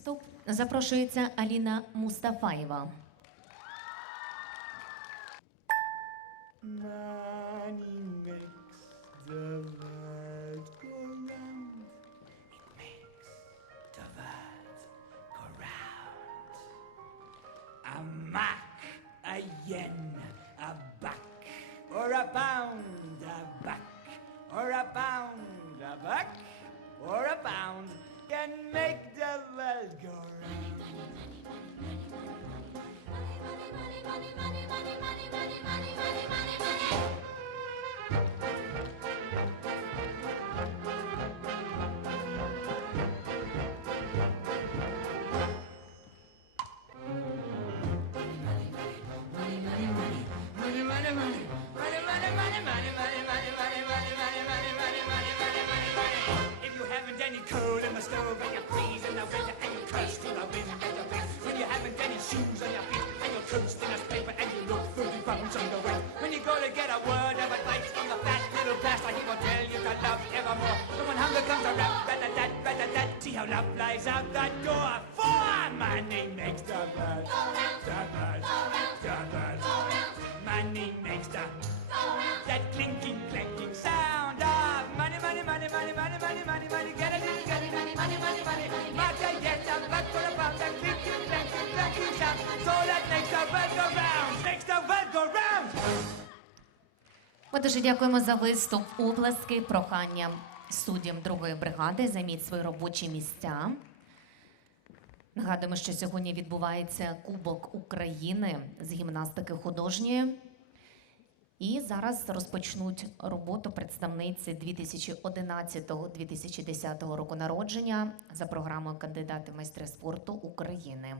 виступ запрошується Аліна Мустафаєва. A mac, a yen, a buck, or a pound, a buck, or a pound, a buck, or a pound. Can make the world go a word of advice from the fat little bastard, he will tell you to love evermore. But when hunger comes around, rat-a-tat, rat-a-tat, see how love flies out that door. For money makes the world, the world, the world. Money makes the that clinking, clanking sound of money, money, money, money, money, money, money, money. Get Ми дуже дякуємо за виступ. Оплески, прохання суддям другої бригади. Займіть свої робочі місця. Нагадуємо, що сьогодні відбувається Кубок України з гімнастики художньої. І зараз розпочнуть роботу представниці 2011-2010 року народження за програмою кандидати в майстри спорту України.